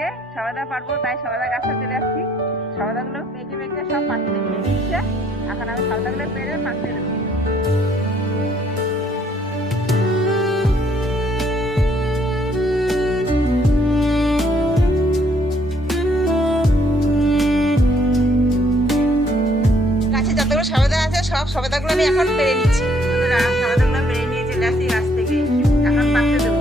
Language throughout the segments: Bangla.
আজকে সবেদা পারবো, তাই সবেদা গাছটা চলে আসছি। সবেদাগুলো পেকে পেকে সব পাখিতে খেয়ে দিচ্ছে। এখন আমি সবেদাগুলো পেরে পাখিতে দেবো। গাছে যতগুলো সবেদা আছে সব সবেদাগুলো আমি এখন পেরে নিচ্ছি। সবেদাগুলো পেরে নিয়ে চলে আসছি গাছ থেকে, এখন পাখিতে দেবো।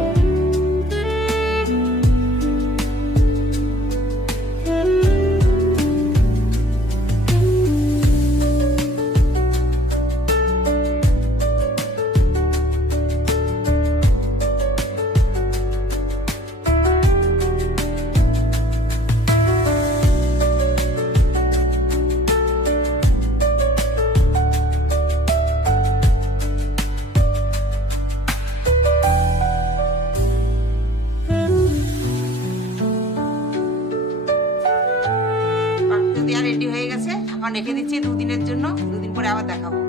রেডি হয়ে গেছে, এখন রেখে দিচ্ছি 2 দিনের জন্য। 2 দিন পরে আবার দেখাবো।